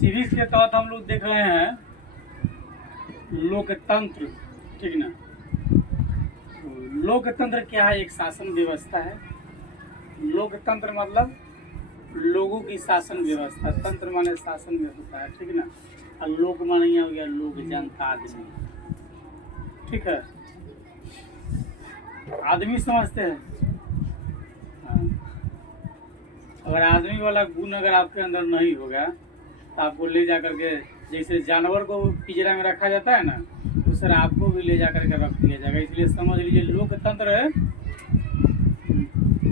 Series के तहत हम लोग देख रहे हैं लोकतंत्र, ठीक ना। तो लोकतंत्र क्या है? एक शासन व्यवस्था है। लोकतंत्र मतलब लोगों की शासन व्यवस्था, तंत्र माने शासन में होता है, ठीक ना। और लोक माने यहाँ हो गया लोग, जनता, आदमी, ठीक है। आदमी समझते हैं। हाँ। अगर आदमी वाला गुण अगर आपके अंदर नहीं होगा तो आपको ले जा करके, जैसे जानवर को पिंजरा में रखा जाता है ना, उस तरह आपको भी ले जा करके रख दिया जाएगा। इसलिए समझ लीजिए लोकतंत्र है,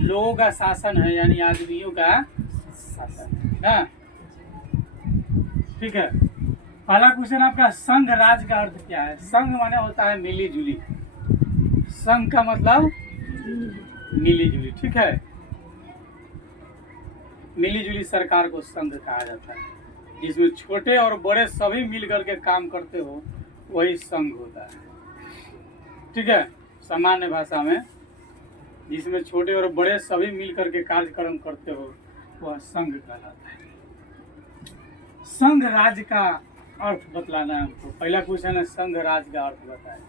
लोगों का शासन है, यानी आदमियों का शासन है ना। ठीक है। पहला क्वेश्चन आपका, संघ राज का अर्थ क्या है? संघ माने होता है मिली जुली। संघ का मतलब मिली जुली, ठीक है। मिली जुली सरकार को संघ कहा जाता है, जिसमें छोटे और बड़े सभी मिल करके काम करते हो, वही संघ होता है, ठीक है। सामान्य भाषा में जिसमें छोटे और बड़े सभी मिल करके कार्यक्रम करते हो, वह संघ कहलाता है। संघ राज का अर्थ बतलाना है हमको। पहला क्वेश्चन है, संघ राज का अर्थ बताएं।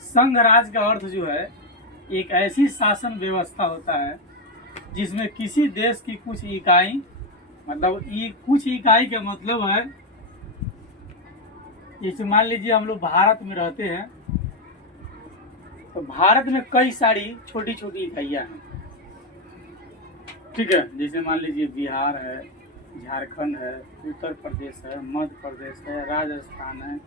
संघ राज का अर्थ जो है, एक ऐसी शासन व्यवस्था होता है जिसमें किसी देश की कुछ इकाई, मतलब कुछ इकाई का मतलब है, जैसे मान लीजिए हम लोग भारत में रहते हैं, तो भारत में कई सारी छोटी छोटी इकाइयाँ हैं, ठीक है। जैसे मान लीजिए बिहार है, झारखंड है, उत्तर प्रदेश है, मध्य प्रदेश है, राजस्थान है,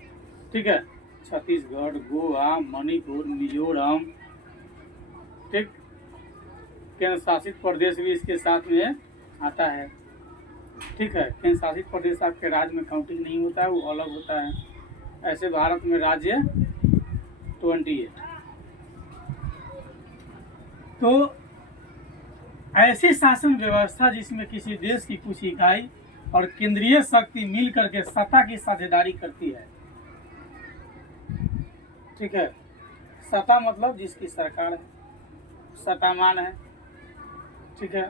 ठीक है, छत्तीसगढ़, गोवा, मणिपुर, मिजोरम, ठीक। केंद्र शासित प्रदेश भी इसके साथ में आता है, ठीक है। केंद्र शासित प्रदेश आपके राज्य में काउंटिंग नहीं होता है, वो अलग होता है। ऐसे भारत में राज्य 28। तो ऐसी शासन व्यवस्था जिसमें किसी देश की कुछ इकाई और केंद्रीय शक्ति मिल करके सत्ता की साझेदारी करती है, ठीक है। सत्ता मतलब जिसकी सरकार है, सत्तामान है, ठीक है।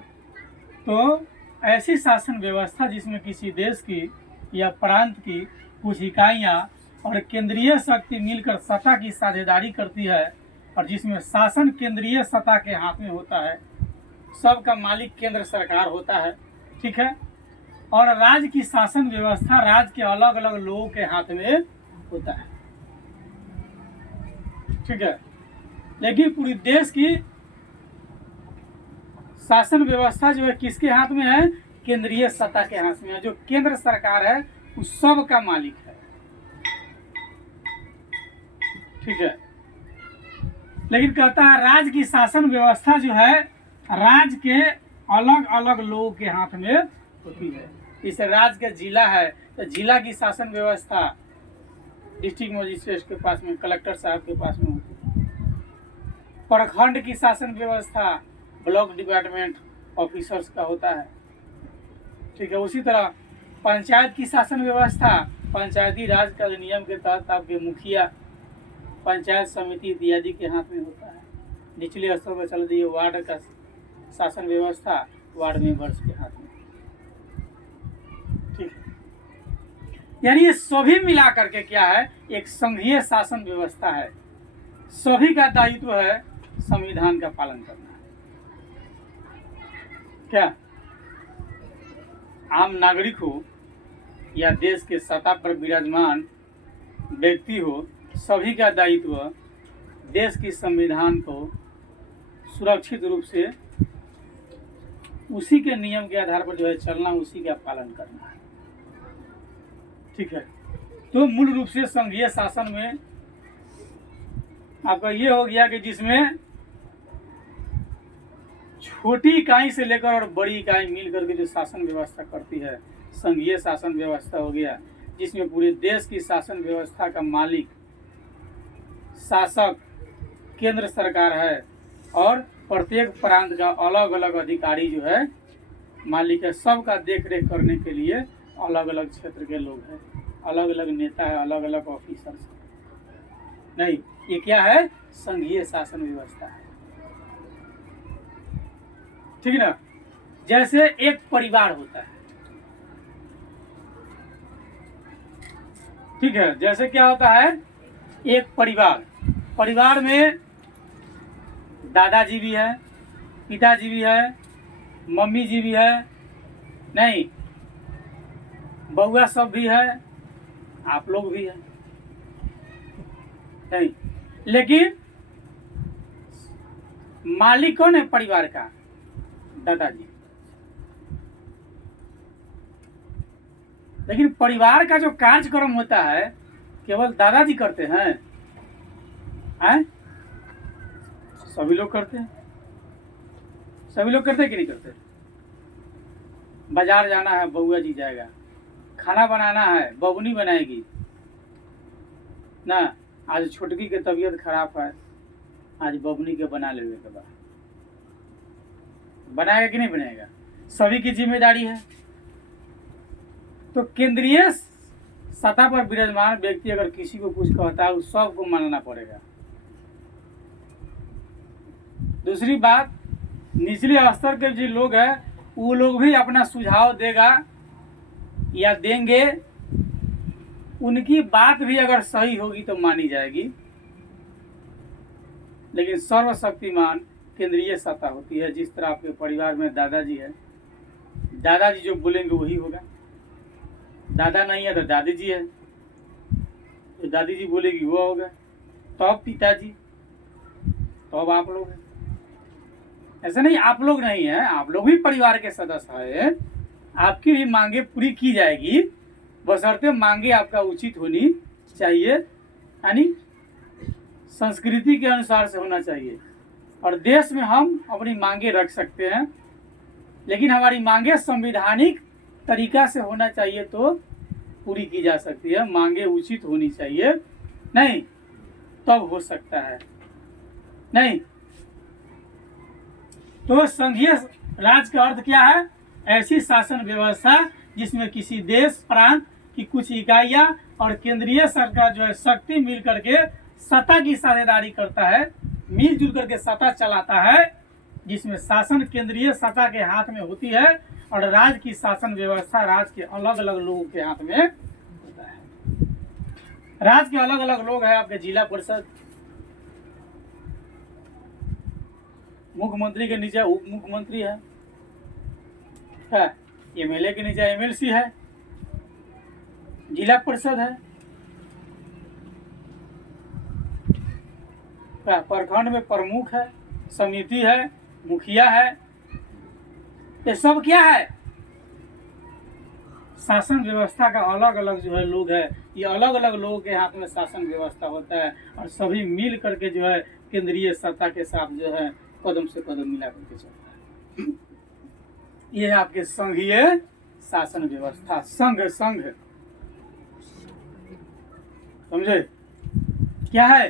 तो ऐसी शासन व्यवस्था जिसमें किसी देश की या प्रांत की कुछ इकाइयां और केंद्रीय शक्ति मिलकर सत्ता की साझेदारी करती है, और जिसमें शासन केंद्रीय सत्ता के हाथ में होता है, सबका मालिक केंद्र सरकार होता है, ठीक है। और राज्य की शासन व्यवस्था राज्य के अलग अलग लोगों के हाथ में होता है, ठीक है। लेकिन पूरी देश की शासन व्यवस्था जो है किसके हाथ में है? केंद्रीय सत्ता के हाथ में है। जो केंद्र सरकार है उस सब का मालिक है, ठीक है। लेकिन कहता है राज्य की शासन व्यवस्था जो है राज्य के अलग अलग लोगों के हाथ में होती है। इस राज्य का जिला है तो जिला की शासन व्यवस्था डिस्ट्रिक्ट मजिस्ट्रेट के पास में, कलेक्टर साहब के पास में होती है। प्रखंड की शासन व्यवस्था ब्लॉक डिपार्टमेंट ऑफिसर्स का होता है, ठीक है। उसी तरह पंचायत की शासन व्यवस्था पंचायती राज का नियम के तहत आपके मुखिया, पंचायत समिति इत्यादि के हाथ में होता है। निचले स्तर पर चल दिए वार्ड का शासन व्यवस्था वार्ड मेंबर्स के हाथ में, ठीक है। यानी ये सभी मिला करके क्या है? एक संघीय शासन व्यवस्था है। सभी का दायित्व है संविधान का पालन करना। क्या आम नागरिक हो या देश के सत्ता पर विराजमान व्यक्ति हो, सभी का दायित्व देश की संविधान को सुरक्षित रूप से उसी के नियम के आधार पर जो है चलना, उसी का पालन करना है, ठीक है। तो मूल रूप से संघीय शासन में आपका ये हो गया कि जिसमें छोटी इकाई से लेकर और बड़ी इकाई मिल करके जो शासन व्यवस्था करती है, संघीय शासन व्यवस्था हो गया। जिसमें पूरे देश की शासन व्यवस्था का मालिक शासक केंद्र सरकार है, और प्रत्येक प्रांत का अलग अलग अधिकारी जो है मालिक है। सबका देख रेख करने के लिए अलग अलग क्षेत्र के लोग हैं, अलग अलग नेता है, अलग अलग ऑफिसर्स है। नहीं, ये क्या है? संघीय शासन व्यवस्था है, ठीक है ना। जैसे एक परिवार होता है, ठीक है। जैसे क्या होता है, एक परिवार में दादाजी भी है, पिताजी भी है, मम्मी जी भी है, नहीं, बउआ सब भी है, आप लोग भी है, नहीं, लेकिन मालिक कौन है परिवार का? दादाजी। लेकिन परिवार का जो कार्यक्रम होता है केवल दादाजी करते हैं? सभी लोग करते हैं। सभी लोग करते हैं कि नहीं करते? बाजार जाना है, बउआ जी जाएगा। खाना बनाना है, बबुनी बनाएगी ना। आज छोटकी के तबीयत खराब है, आज बबुनी के बना लेने के बाद बनाएगा कि नहीं बनाएगा? सभी की जिम्मेदारी है। तो केंद्रीय सतह पर विराजमान व्यक्ति अगर किसी को कुछ कहता है, उस सबको मानना पड़ेगा। दूसरी बात, निचले स्तर के जो लोग हैं वो लोग भी अपना सुझाव देगा या देंगे, उनकी बात भी अगर सही होगी तो मानी जाएगी। लेकिन सर्वशक्तिमान केंद्रीय सत्ता होती है। जिस तरह आपके परिवार में दादाजी है, दादाजी जो बोलेंगे वही होगा। दादा नहीं है तो दादी जी है, तो दादी जी बोलेगी वो होगा, तब पिताजी, तब आप लोग हैं। ऐसा नहीं आप लोग नहीं है, आप लोग भी परिवार के सदस्य हैं। आपकी भी मांगे पूरी की जाएगी, बशर्ते मांगे आपका उचित होनी चाहिए, यानी संस्कृति के अनुसार से होना चाहिए। और देश में हम अपनी मांगे रख सकते हैं, लेकिन हमारी मांगे संवैधानिक तरीका से होना चाहिए तो पूरी की जा सकती है। मांगे उचित होनी चाहिए, नहीं तब हो सकता है, नहीं। तो संघीय राज का अर्थ क्या है? ऐसी शासन व्यवस्था जिसमें किसी देश प्रांत की कुछ इकाइयां और केंद्रीय सरकार जो है शक्ति मिल करके सत्ता की साझेदारी करता है, मिलजुल करके सत्ता चलाता है, जिसमें शासन केंद्रीय सत्ता के हाथ में होती है और राज्य की शासन व्यवस्था राज्य के अलग अलग लोगों के हाथ में होता है। राज्य के अलग अलग लोग हैं आपके जिला परिषद, मुख्यमंत्री के नीचे उप मुख्यमंत्री है, एमएलए के नीचे एमएलसी है, जिला परिषद है, प्रखंड में प्रमुख है, समिति है, मुखिया है। ये सब क्या है? शासन व्यवस्था का अलग अलग जो है लोग है। ये अलग अलग लोगों के हाथ में शासन व्यवस्था होता है और सभी मिल करके जो है केंद्रीय सत्ता के साथ जो है कदम से कदम मिला करके चलता है। ये है आपके संघीय शासन व्यवस्था। संघ समझे क्या है?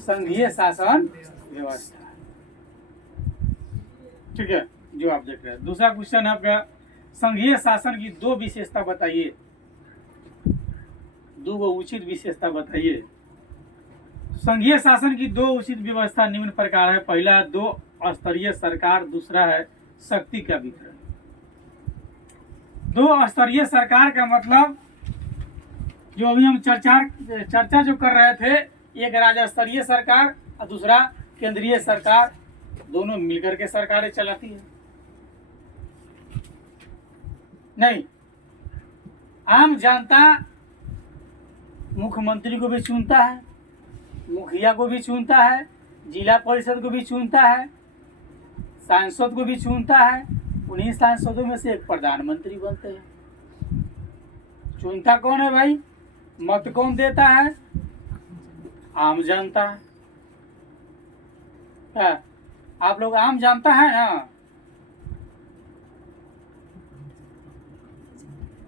संघीय शासन व्यवस्था, ठीक है, जो आप देख रहे हैं। दूसरा क्वेश्चन है आपका, संघीय शासन की दो विशेषता बताइए, दो उचित विशेषता बताइए। संघीय शासन की दो उचित व्यवस्था निम्न प्रकार है। पहला, दो स्तरीय सरकार, दूसरा है शक्ति का वितरण। दो स्तरीय सरकार का मतलब जो अभी हम चर्चा जो कर रहे थे, एक राज्य स्तरीय सरकार और दूसरा केंद्रीय सरकार, दोनों मिलकर के सरकारें चलाती है। नहीं, आम जनता मुख्यमंत्री को भी चुनता है, मुखिया को भी चुनता है, जिला परिषद को भी चुनता है, सांसद को भी चुनता है। उन्हीं सांसदों में से एक प्रधानमंत्री बनते हैं। चुनता कौन है भाई? मत कौन देता है? आम जनता। आप लोग आम जनता है ना,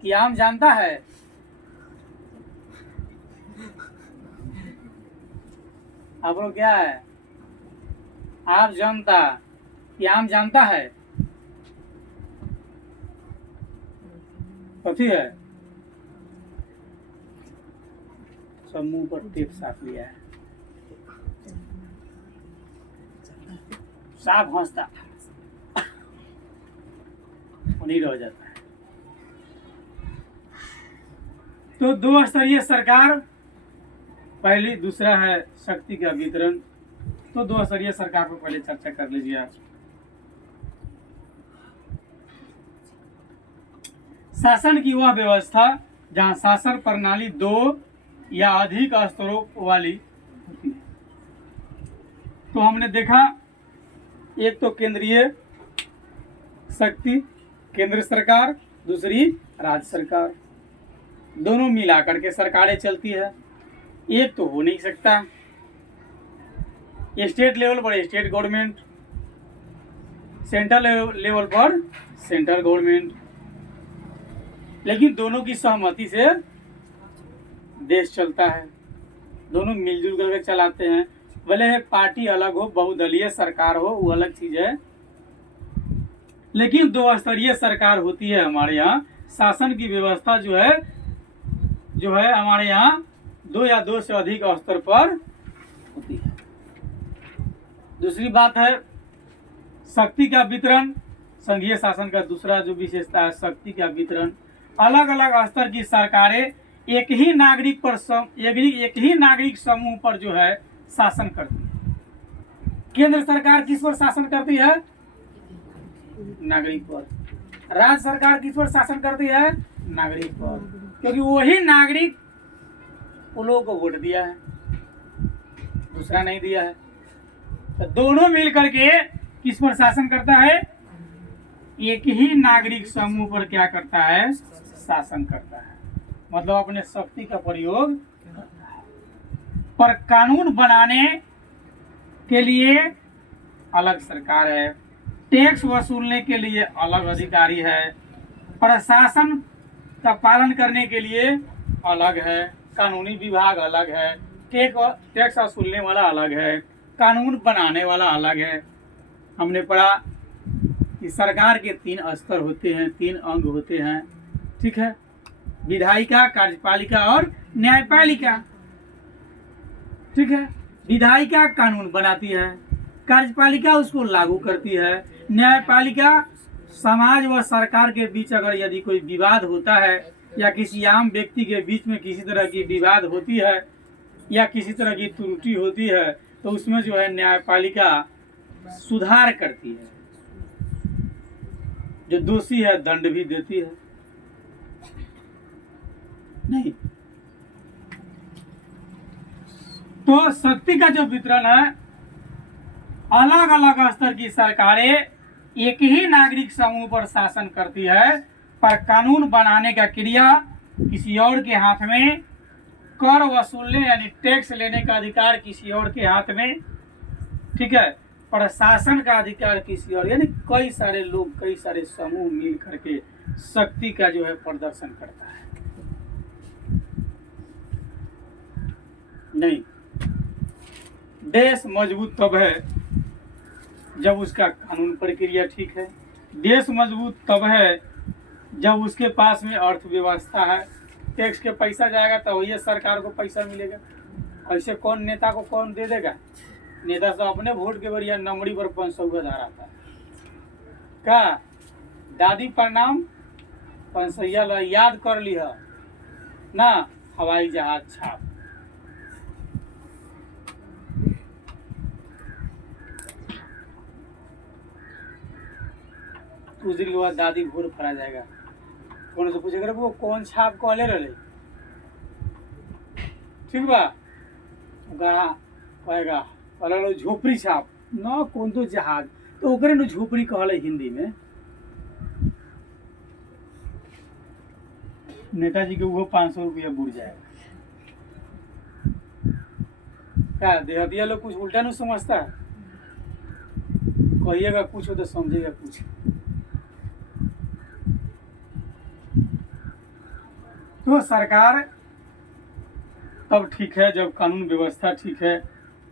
कि आम जानता है? आप लोग क्या है? आप जनता कि आम जानता है? कथी है? सब मुंह पर टेप साफ लिया है, साफ हंसता वहीं रह जाता है। तो दो स्तरीय सरकार, पहली, दूसरा है शक्ति का वितरण। तो दो स्तरीय सरकार पर पहले चर्चा कर लीजिए आप। शासन की वह व्यवस्था जहां शासन प्रणाली दो या अधिक स्तरों वाली होती है। तो हमने देखा, एक तो केंद्रीय शक्ति, केंद्र सरकार, दूसरी राज्य सरकार, दोनों मिलाकर के सरकारें चलती है। एक तो हो नहीं सकता। स्टेट लेवल पर स्टेट गवर्नमेंट, सेंट्रल लेवल पर सेंट्रल गवर्नमेंट, लेकिन दोनों की सहमति से देश चलता है, दोनों मिलजुल करके चलाते हैं। भले पार्टी अलग हो, बहुदलीय सरकार हो, वो अलग चीज है, लेकिन दो स्तरीय सरकार होती है हमारे यहाँ। शासन की व्यवस्था जो है हमारे यहाँ दो या दो से अधिक स्तर पर होती है। दूसरी बात है शक्ति का वितरण। संघीय शासन का दूसरा जो विशेषता है शक्ति का वितरण। अलग अलग स्तर की सरकारें एक ही नागरिक समूह पर जो है शासन करती है। केंद्र सरकार किस पर शासन करती है? नागरिक पर। राज्य सरकार किस पर शासन करती है? नागरिक पर, क्योंकि वही नागरिक उन लोगों को वोट दिया है, दूसरा नहीं दिया है। तो दोनों मिल करके किस पर शासन करता है? एक ही नागरिक समूह पर क्या करता है? शासन करता है, मतलब अपने शक्ति का प्रयोग करता है। पर कानून बनाने के लिए अलग सरकार है, टैक्स वसूलने के लिए अलग अधिकारी है, प्रशासन का पालन करने के लिए अलग है, कानूनी विभाग अलग है, टैक्स वसूलने वाला अलग है, कानून बनाने वाला अलग है। हमने पढ़ा कि सरकार के 3 स्तर होते हैं, 3 अंग होते हैं, ठीक है? विधायिका, कार्यपालिका और न्यायपालिका, ठीक है? विधायिका कानून बनाती है, कार्यपालिका उसको लागू करती है, न्यायपालिका समाज व सरकार के बीच अगर यदि कोई विवाद होता है या किसी आम व्यक्ति के बीच में किसी तरह की विवाद होती है या किसी तरह की त्रुटि होती है तो उसमें जो है न्यायपालिका सुधार करती है, जो दोषी है दंड भी देती है। नहीं तो शक्ति का जो वितरण है, अलग अलग स्तर की सरकारें एक ही नागरिक समूह पर शासन करती है, पर कानून बनाने का क्रिया किसी और के हाथ में, कर वसूलने यानी टैक्स लेने का अधिकार किसी और के हाथ में, ठीक है? प्रशासन का अधिकार किसी और, यानी कई सारे लोग, कई सारे समूह मिल करके शक्ति का जो है प्रदर्शन करता है। नहीं, देश मजबूत तब है जब उसका कानून प्रक्रिया ठीक है। देश मजबूत तब है जब उसके पास में अर्थव्यवस्था है। टैक्स के पैसा जाएगा तो वही सरकार को पैसा मिलेगा। ऐसे कौन नेता को कौन दे देगा? नेता सब अपने वोट के बढ़िया नमड़ी पर 500 का धार आता है। का दादी प्रणाम 500 याद कर लिया ना, हवाई जहाज छाप। कुछ दिन के बाद दादी भोर फरा जाएगा, कौन से पूछेगा वो कौन छाप कहले रहे, ठीक बा? कहेगा झोपड़ी छाप न, कौन तो जहाज, तो ओकरे न झोपड़ी कहले हिंदी में। नेताजी के वो 500 रुपया बुड़ जाएगा। क्या देहतिया लोग कुछ उल्टा नहीं समझता है? कहिएगा कुछ हो तो समझेगा कुछ। तो सरकार तब ठीक है जब कानून व्यवस्था ठीक है,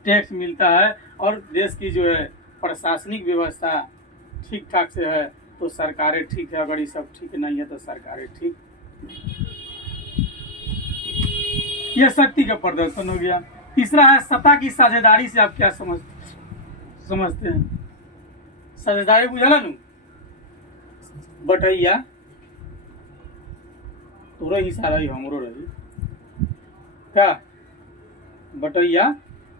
टैक्स मिलता है और देश की जो है प्रशासनिक व्यवस्था ठीक ठाक से है तो सरकारें ठीक है। अगर ये सब ठीक नहीं है तो सरकारें ठीक। यह शक्ति का प्रदर्शन हो गया। तीसरा है सत्ता की साझेदारी से आप क्या समझते हैं? साझेदारी बुझा नु बटैया तोरे हिस्सा रही हमरो रही का बटैया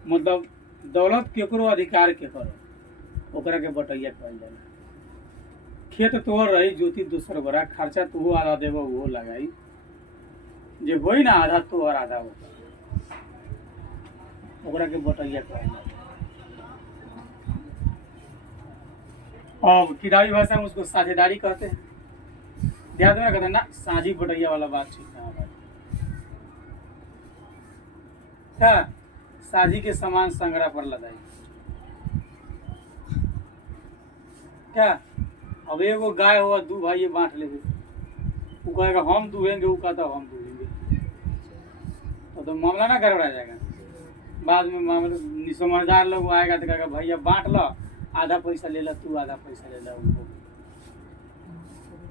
मतलब दौलत केकरो अधिकार के करो ओकरा के बटैया कहल जाला। खेत तोहर रही ज्योति दूसर बड़ा खर्चा तू आधा देबो वो लगाई जे होई ना आधा तोहर आधा ओकरा के बटैया कहल जाला। अब किताबी भाषा में उसको साझेदारी कहते हैं। ध्यान देना कहते हैं ना साझी बटैया वाला बात ठीक है भाई क्या साझी के समान संगरा पर लदाई क्या। अब एगो गाय हुआ दू भाई बांट लेंगे वो कहेगा हम दूहेंगे वो कहता हम दूहेंगे तो मामला ना गड़बड़ा जाएगा। बाद में मामला समझदार लोग आएगा तो कहेगा भैया बांट लो आधा पैसा ले ला तू आधा पैसा ले ला उनको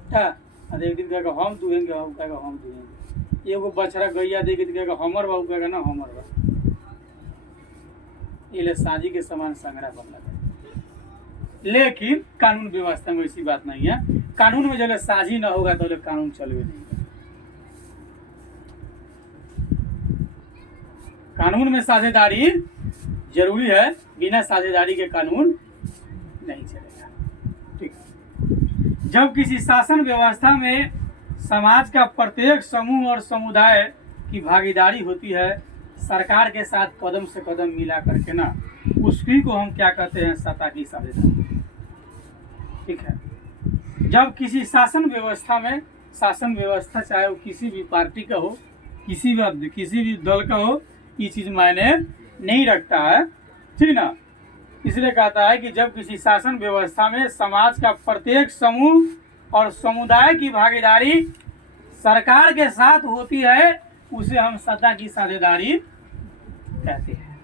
क्या। एक दिन कहेगा हम दूहेंगे वो कहेगा हम दूहेंगे। एगो बछड़ा गैया देगी तो कहेगा हमर बा कहेगा ना हमर बा। ये साझी के समान संग्रह पर लगा। लेकिन कानून व्यवस्था में ऐसी बात नहीं है। कानून में जब साझी ना होगा तो कानून चलवे नहीं। कानून में साझेदारी जरूरी है बिना साझेदारी के कानून नहीं चलेगा। ठीक। जब किसी शासन व्यवस्था में समाज का प्रत्येक समूह और समुदाय की भागीदारी होती है सरकार के साथ कदम से कदम मिला करके ना उसी को हम क्या कहते हैं सत्ता की साझेदारी। ठीक है। जब किसी शासन व्यवस्था चाहे वो किसी भी पार्टी का हो किसी भी दल का हो ये चीज़ मायने नहीं रखता है। ठीक ना। इसलिए कहता है कि जब किसी शासन व्यवस्था में समाज का प्रत्येक समूह और समुदाय की भागीदारी सरकार के साथ होती है उसे हम सत्ता की साझेदारी कहते हैं।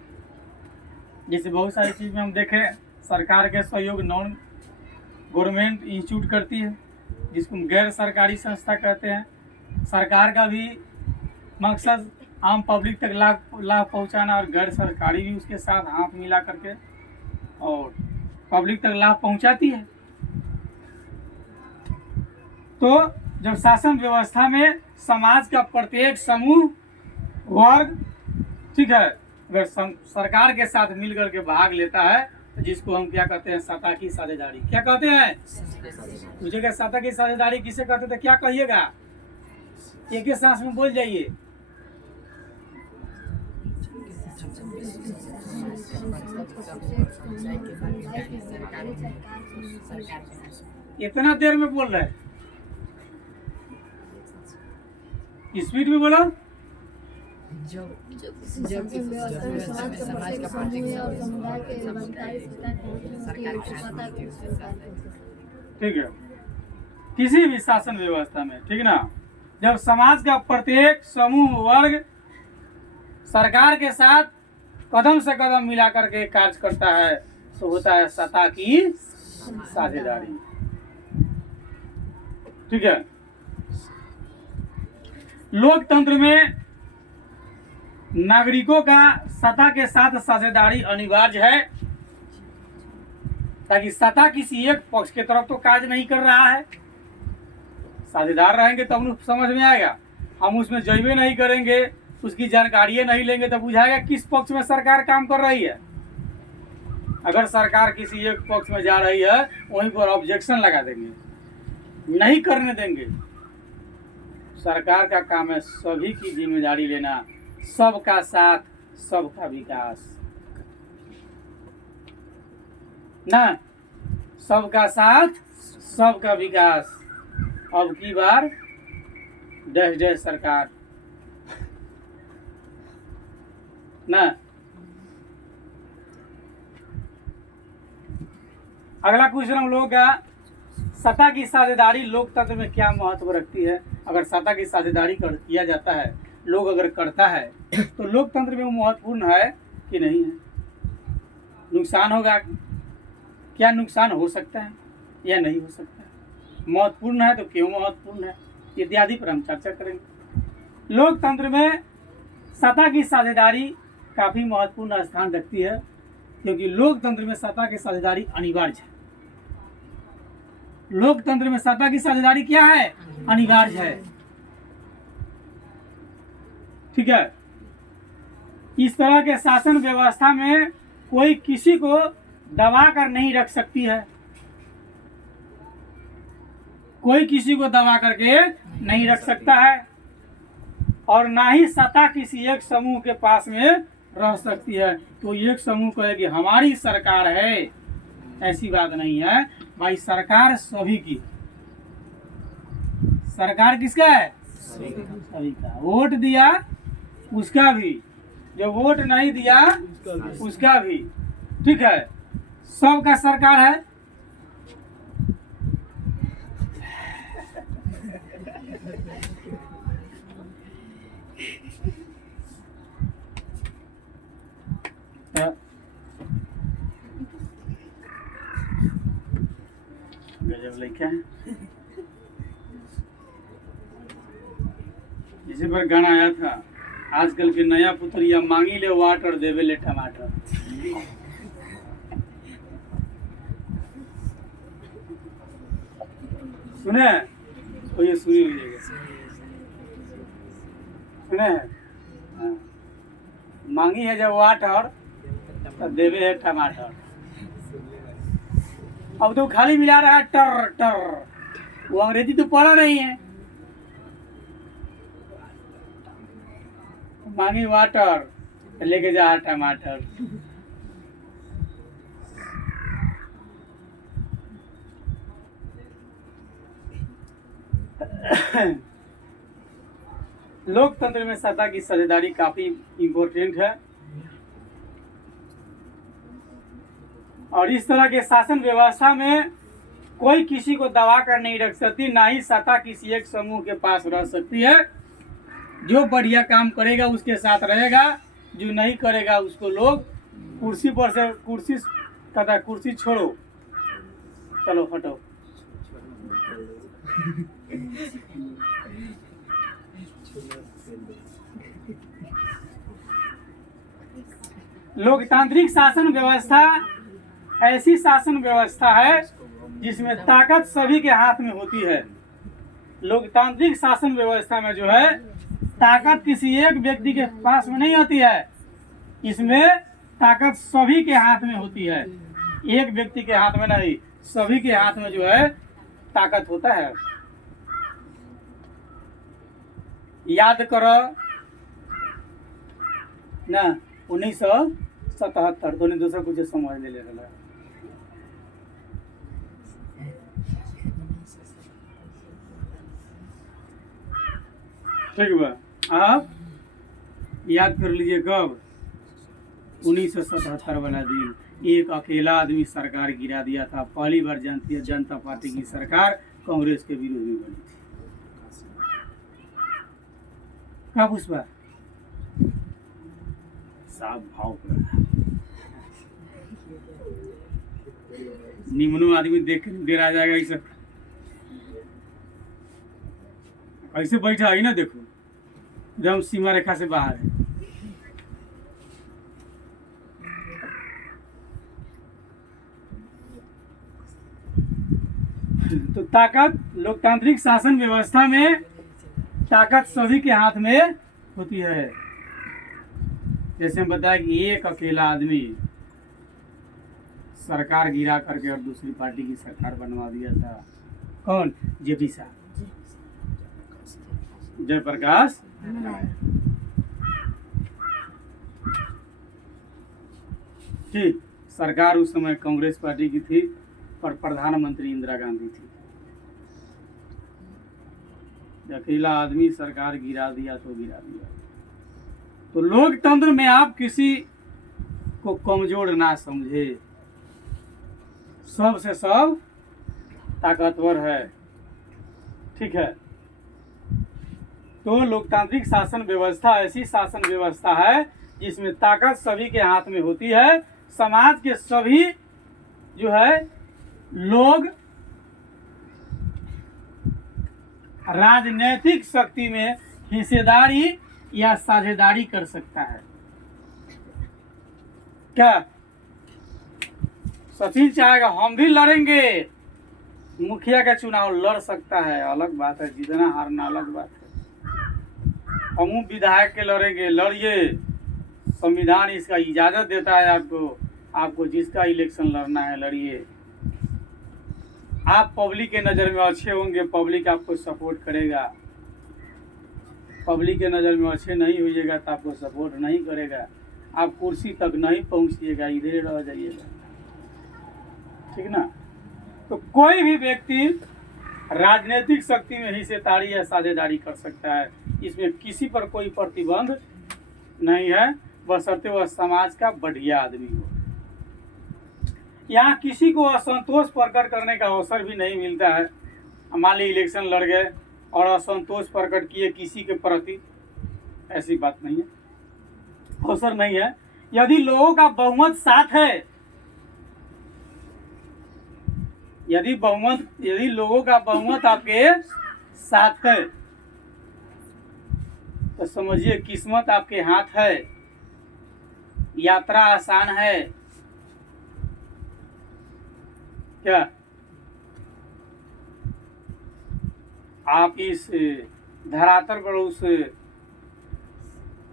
जैसे बहुत सारी चीज़ में हम देखें सरकार के सहयोग नॉन गवर्नमेंट इंस्टीट्यूट करती है जिसको गैर सरकारी संस्था कहते हैं। सरकार का भी मकसद आम पब्लिक तक लाभ पहुंचाना और गैर सरकारी भी उसके साथ हाथ मिला करके और पब्लिक तक लाभ पहुंचाती है। तो जब शासन व्यवस्था में समाज का प्रत्येक समूह वर्ग ठीक है अगर सरकार के साथ मिलकर के भाग लेता है तो जिसको हम क्या कहते हैं सत्ता की साझेदारी क्या कहते हैं। पूछेगा सत्ता की साझेदारी किसे कहते थे क्या कहिएगा एक ही सांस में बोल जाइए। इतना देर में बोल रहे स्पीड में बोलो। ठीक है। किसी भी शासन व्यवस्था में ठीक ना जब समाज का प्रत्येक समूह वर्ग सरकार के साथ कदम से कदम मिला करके कार्य करता है तो होता है सत्ता की साझेदारी। ठीक है। लोकतंत्र में नागरिकों का सत्ता के साथ साझेदारी अनिवार्य है ताकि सत्ता किसी एक पक्ष के तरफ तो कार्य नहीं कर रहा है। साझेदार रहेंगे तब तो समझ में आएगा। हम उसमें जइबे नहीं करेंगे उसकी जानकारी नहीं लेंगे तो बुझाएगा किस पक्ष में सरकार काम कर रही है। अगर सरकार किसी एक पक्ष में जा रही है वहीं पर ऑब्जेक्शन लगा देंगे नहीं करने देंगे। सरकार का काम है सभी की जिम्मेदारी लेना सबका साथ सबका विकास ना सबका साथ सबका विकास। अब की बार जय जय सरकार ना। अगला क्वेश्चन हम लोगों का सत्ता की साझेदारी लोकतंत्र में क्या महत्व रखती है। अगर सत्ता की साझेदारी किया जाता है लोग अगर करता है तो लोकतंत्र में वो महत्वपूर्ण है कि नहीं है। नुकसान होगा क्या नुकसान हो सकता है या नहीं हो सकता है महत्वपूर्ण है तो क्यों महत्वपूर्ण है इत्यादि पर हम चर्चा करेंगे। लोकतंत्र में सत्ता की साझेदारी काफ़ी महत्वपूर्ण स्थान रखती है क्योंकि लोकतंत्र में सत्ता की साझेदारी अनिवार्य है। लोकतंत्र में सत्ता की साझेदारी क्या है अनिवार्य है। ठीक है। इस तरह के शासन व्यवस्था में कोई किसी को दबा कर नहीं रख सकती है, कोई किसी को दबा करके नहीं रख सकता है, और ना ही सत्ता किसी एक समूह के पास में रह सकती है। तो एक समूह कहेगी हमारी सरकार है, ऐसी बात नहीं है भाई। सरकार सभी की, सरकार किसका है? सभी का। वोट दिया उसका भी, जो वोट नहीं दिया उसका भी, ठीक है। सबका सरकार है। गजब लड़का है। इसी पर गाना आया था, आजकल के नया पुतरिया मांगी ले वाटर देवे ले टमाटर। सुने तो ये सुनी हुई, सुने हाँ। मांगी है जब वाटर तो देवे है टमाटर। अब तो खाली मिला रहा है टर टर, वो अंग्रेजी तो पढ़ा नहीं है। मांगी वाटर लेके जा टमाटर। लोकतंत्र में सत्ता की साझेदारी काफी इम्पोर्टेंट है, और इस तरह के शासन व्यवस्था में कोई किसी को दबा कर नहीं रख सकती, ना ही सत्ता किसी एक समूह के पास रह सकती है। जो बढ़िया काम करेगा उसके साथ रहेगा, जो नहीं करेगा उसको लोग कुर्सी पर से कहता कुर्सी छोड़ो, चलो हटो। लोकतांत्रिक शासन व्यवस्था ऐसी शासन व्यवस्था है जिसमें ताकत सभी के हाथ में होती है। लोकतांत्रिक शासन व्यवस्था में जो है ताकत किसी एक व्यक्ति के पास में नहीं होती है, इसमें ताकत सभी के हाथ में होती है। एक व्यक्ति के हाथ में नहीं, सभी के हाथ में जो है ताकत होता है। याद करो ना 1977 तो दूसरा कुछ समझ ले रहा। ठीक बा, आप याद कर लीजिए कब 1977 वाला दिन एक अकेला आदमी सरकार गिरा दिया था। पहली बार जनता पार्टी की सरकार कांग्रेस के विरोध में बनी थी। कब उस बार साफ भाव निम्नो आदमी देख के डरा जाएगा। ऐसे ऐसे बैठा है ना, देखो एकदम सीमा रेखा से बाहर है। तो ताकत लोकतांत्रिक शासन व्यवस्था में ताकत सभी के हाथ में होती है। जैसे हम बताया कि एक अकेला आदमी सरकार गिरा करके और दूसरी पार्टी की सरकार बनवा दिया था। कौन? जेपी साहब, जयप्रकाश। ठीक, सरकार उस समय कांग्रेस पार्टी की थी और प्रधानमंत्री इंदिरा गांधी थी। अकेला आदमी सरकार गिरा दिया तो गिरा दिया। तो लोकतंत्र में आप किसी को कमजोर ना समझे, सब से सब ताकतवर है। ठीक है। तो लोकतांत्रिक शासन व्यवस्था ऐसी शासन व्यवस्था है जिसमें ताकत सभी के हाथ में होती है। समाज के सभी जो है लोग राजनीतिक शक्ति में हिस्सेदारी या साझेदारी कर सकता है। क्या सचिन चाहेगा हम भी लड़ेंगे, मुखिया का चुनाव लड़ सकता है, अलग बात है। जीतना हारना अलग बात है। हम विधायक के लड़ेंगे, लड़िए, संविधान इसका इजाज़त देता है आपको जिसका इलेक्शन लड़ना है लड़िए। आप पब्लिक के नज़र में अच्छे होंगे, पब्लिक आपको सपोर्ट करेगा। पब्लिक के नज़र में अच्छे नहीं होइएगा तो आपको सपोर्ट नहीं करेगा, आप कुर्सी तक नहीं पहुंचिएगा, इधर रह जाइएगा, ठीक ना। तो कोई भी व्यक्ति राजनीतिक शक्ति में हिस्सेदारी या साझेदारी कर सकता है, इसमें किसी पर कोई प्रतिबंध नहीं है, बशर्ते वह समाज का बढ़िया आदमी हो। यहाँ किसी को असंतोष प्रकट करने का अवसर भी नहीं मिलता है। मान ली इलेक्शन लड़ गए और असंतोष प्रकट किए किसी के प्रति, ऐसी बात नहीं है, अवसर नहीं है। यदि लोगों का बहुमत साथ है, यदि लोगों का बहुमत आपके साथ है तो समझिए किस्मत आपके हाथ है, यात्रा आसान है। क्या आप इस धरातल पर उस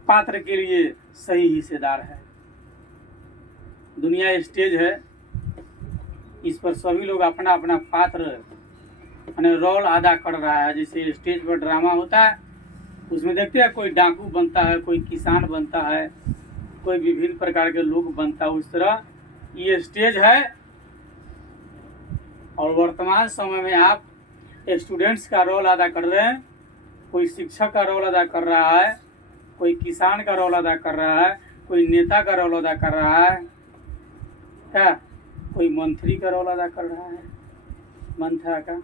पात्र के लिए सही हिस्सेदार है। दुनिया स्टेज है, इस पर सभी लोग अपना अपना पात्र यानी रोल अदा कर रहा है। जैसे स्टेज पर ड्रामा होता है, उसमें देखते हैं कोई डाकू बनता है, कोई किसान बनता है, कोई विभिन्न प्रकार के लोग बनता है। उस तरह ये स्टेज है और वर्तमान समय में आप स्टूडेंट्स का रोल अदा कर रहे हैं, कोई शिक्षक का रोल अदा कर रहा है, कोई किसान का रोल अदा कर रहा है, कोई नेता का रोल अदा कर रहा है, क्या कोई मंत्री का रोल अदा कर रहा है, मंत्रा का।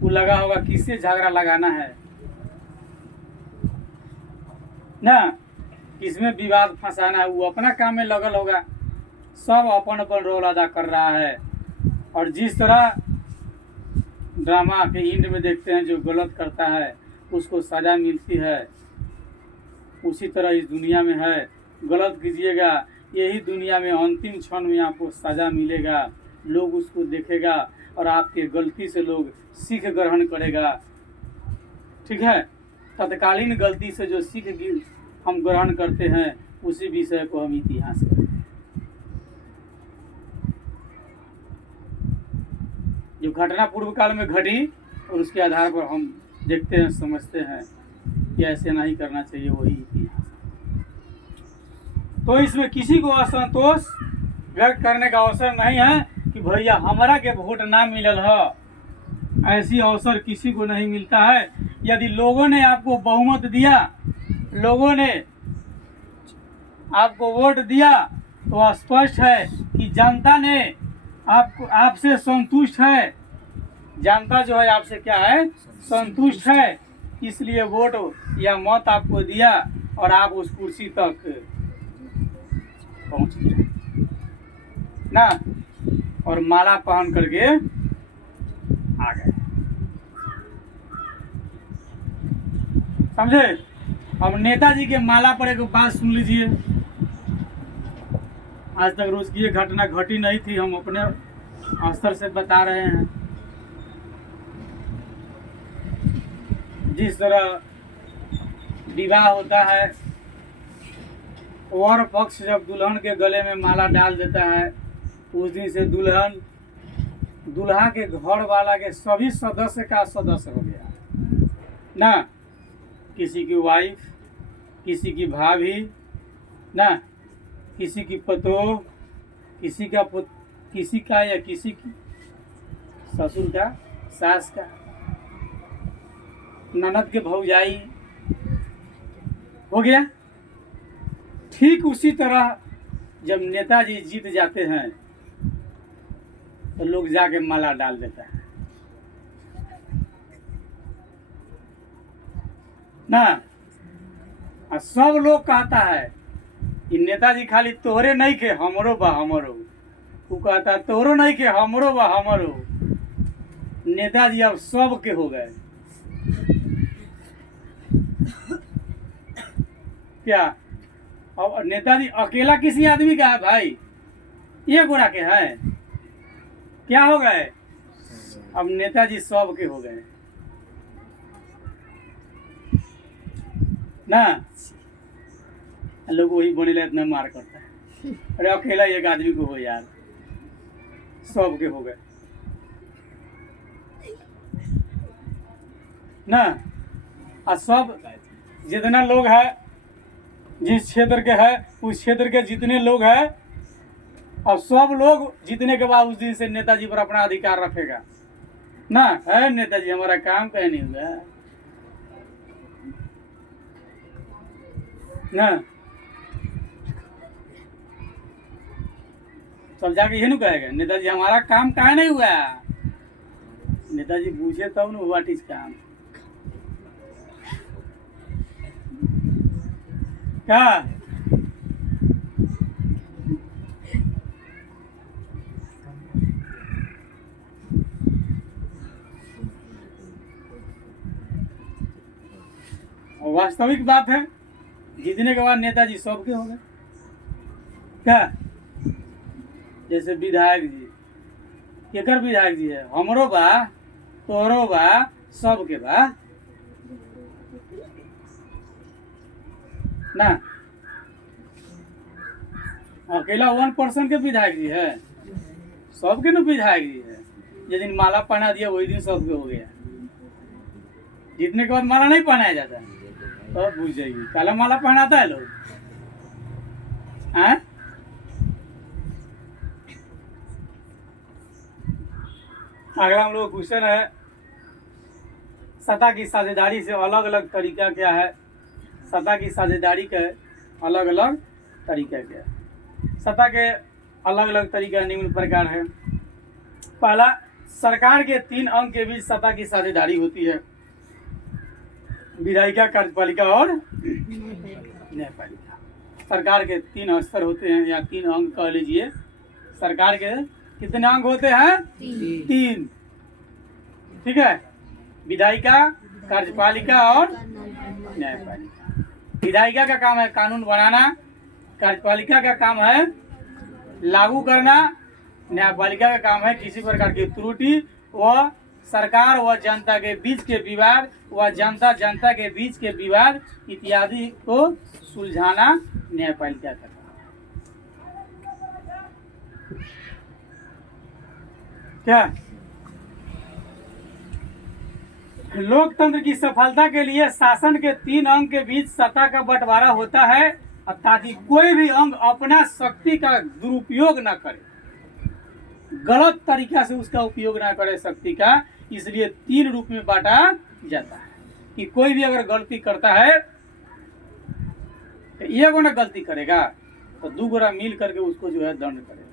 वो लगा होगा किससे झगड़ा लगाना है ना, किसमें विवाद फंसाना है, वो अपना काम में लगल होगा। सब अपन अपन रोल अदा कर रहा है। और जिस तरह ड्रामा के एंड में देखते हैं जो गलत करता है उसको सज़ा मिलती है, उसी तरह इस दुनिया में है। गलत कीजिएगा, यही दुनिया में अंतिम क्षण में आपको सज़ा मिलेगा, लोग उसको देखेगा और आपके गलती से लोग सीख ग्रहण करेगा, ठीक है। तत्कालीन गलती से जो सीख हम ग्रहण करते हैं उसी विषय को हम इतिहास कहते हैं। जो घटना पूर्व काल में घटी और उसके आधार पर हम देखते हैं, समझते हैं कि ऐसे नहीं करना चाहिए, वही इतिहास। तो इसमें किसी को असंतोष व्यक्त करने का अवसर नहीं है कि भैया हमारा के वोट ना मिलल है, ऐसी अवसर किसी को नहीं मिलता है। यदि लोगों ने आपको बहुमत दिया, लोगों ने आपको वोट दिया, तो स्पष्ट है कि जनता ने आपसे संतुष्ट है। जनता जो है आपसे क्या है, संतुष्ट है, इसलिए वोट या मत आपको दिया और आप उस कुर्सी तक पहुंच गए ना, और माला पहन करके आ गए, समझे। अब नेताजी के माला पर एक बात सुन लीजिए। आज तक रोज की ये घटना घटी नहीं थी, हम अपने स्तर से बता रहे हैं। जिस तरह विवाह होता है, वर पक्ष जब दुल्हन के गले में माला डाल देता है, उस दिन से दूल्हा के घर वाला के सभी सदस्य का सदस्य हो गया ना। किसी की वाइफ, किसी की भाभी ना, किसी की पतोह, किसी का या किसी की ससुर का, सास का, ननद के भौजाई हो गया। ठीक उसी तरह जब नेताजी जीत जाते हैं तो लोग जाके माला डाल देता है ना। और सब लोग कहता है कि नेताजी खाली तोहरे नहीं के हमरो बा हमरो, वो कहता है तोहरो नहीं के हमरो बा हमरो। नेताजी अब सब के हो गए। क्या अब नेताजी अकेला किसी आदमी का है भाई, ये गोरा के है, क्या हो गए, अब नेताजी सब के हो गए। ना, लोग वही बनेला इतना मार करता है। अरे अकेला एक आदमी को हो यार, सबके हो गए ना। और सब जितना लोग है, जिस क्षेत्र के है उस क्षेत्र के जितने लोग हैं, अब सब लोग जीतने के बाद उस दिन से नेताजी पर अपना अधिकार रखेगा ना। है नेताजी हमारा काम कहीं नहीं हुआ ना, सब जाके ये नहीं कहेगा नेताजी हमारा काम काहे नहीं हुआ। नेताजी पूछे तब न व्हाट इज काम, क्या वास्तविक बात है, जीतने के बाद नेताजी सबके हो गए। क्या जैसे विधायक जी, केकर विधायक जी है, हमरो बा, तोहरो बा, सबके बा ना। अकेला 1% के विधायक जी है, सबके न विधायक जी है। जिस दिन माला पहना दिया वही दिन सबके हो गया। जीतने के बाद माला नहीं पहनाया जाता है, तो पूछ जाइए काला माला पहनाता है लोग। अगला हम लोग क्वेश्चन है, सत्ता की साझेदारी से अलग अलग तरीका क्या है। सत्ता की साझेदारी के अलग अलग तरीका क्या है। सत्ता के अलग अलग तरीका निम्न प्रकार है। पहला, सरकार के 3 अंग के बीच सत्ता की साझेदारी होती है। विधायिका, कार्यपालिका और न्यायपालिका। सरकार के 3 स्तर होते हैं या 3 अंग कह लीजिए। सरकार के कितने अंग होते हैं? 3। ठीक है, विधायिका, कार्यपालिका और न्यायपालिका। विधायिका का काम है कानून बनाना, कार्यपालिका का काम है लागू करना, न्यायपालिका का काम है किसी प्रकार की त्रुटि व सरकार व जनता के बीच के विवाद व जनता के बीच के विवाद इत्यादि को सुलझाना न्यायपालिका का काम है। क्या लोकतंत्र की सफलता के लिए शासन के 3 अंग के बीच सत्ता का बंटवारा होता है, ताकि कोई भी अंग अपना शक्ति का दुरुपयोग न करे, गलत तरीका से उसका उपयोग ना करे शक्ति का। इसलिए 3 रूप में बांटा जाता है कि कोई भी अगर गलती करता है तो एक गोना गलती करेगा तो 2 गोरा मिल करके उसको जो है दंड करेगा।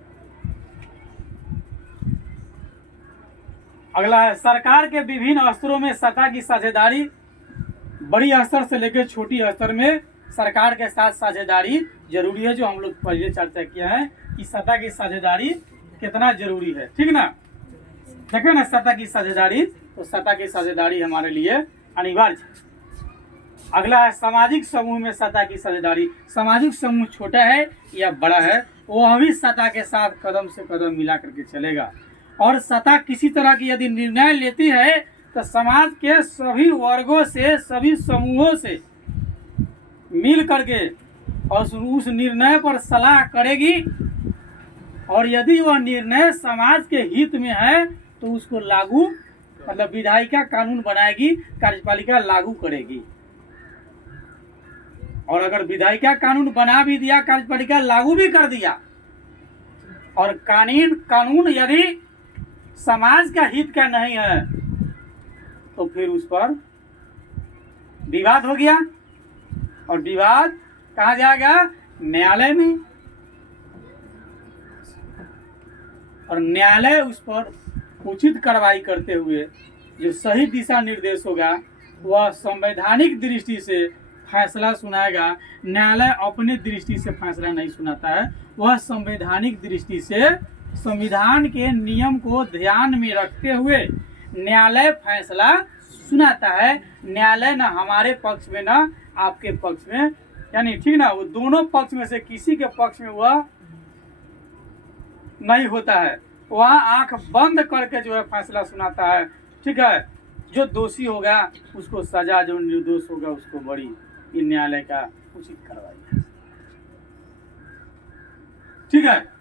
अगला है, सरकार के विभिन्न स्तरों में सत्ता की साझेदारी। बड़ी स्तर से लेकर छोटी स्तर में सरकार के साथ साझेदारी जरूरी है, जो हम लोग पहले चर्चा किया है कि सत्ता की साझेदारी कितना जरूरी है। ठीक ना, देखो ना सत्ता की साझेदारी, तो सत्ता की साझेदारी हमारे लिए अनिवार्य है। अगला है, सामाजिक समूह में सत्ता की साझेदारी। सामाजिक समूह छोटा है या बड़ा है, वह भी सत्ता के साथ कदम से कदम मिला करके चलेगा। और सत्ता किसी तरह की यदि निर्णय लेती है तो समाज के सभी वर्गों से, सभी समूहों से मिल करके और उस निर्णय पर सलाह करेगी, और यदि वह निर्णय समाज के हित में है तो उसको लागू, मतलब विधायिका कानून बनाएगी, कार्यपालिका लागू करेगी। और अगर विधायिका कानून बना भी दिया, कार्यपालिका लागू भी कर दिया, और कानून यदि समाज का हित का नहीं है तो फिर उस पर विवाद हो गया, और विवाद कहाँ जाएगा? न्यायालय में। और न्यायालय उस पर उचित कार्रवाई करते हुए जो सही दिशा निर्देश होगा वह संवैधानिक दृष्टि से फैसला सुनाएगा। न्यायालय अपने दृष्टि से फैसला नहीं सुनाता है, वह संवैधानिक दृष्टि से संविधान के नियम को ध्यान में रखते हुए न्यायालय फैसला सुनाता है। न्यायालय न हमारे पक्ष में न आपके पक्ष में, यानी ठीक ना, वो दोनों पक्ष में से किसी के पक्ष में वह नहीं होता है। वह आंख बंद करके जो है फैसला सुनाता है। ठीक है, जो दोषी होगा उसको सजा, जो निर्दोष होगा उसको बड़ी इन न्यायालय का उचित कार्रवाई है। ठीक है।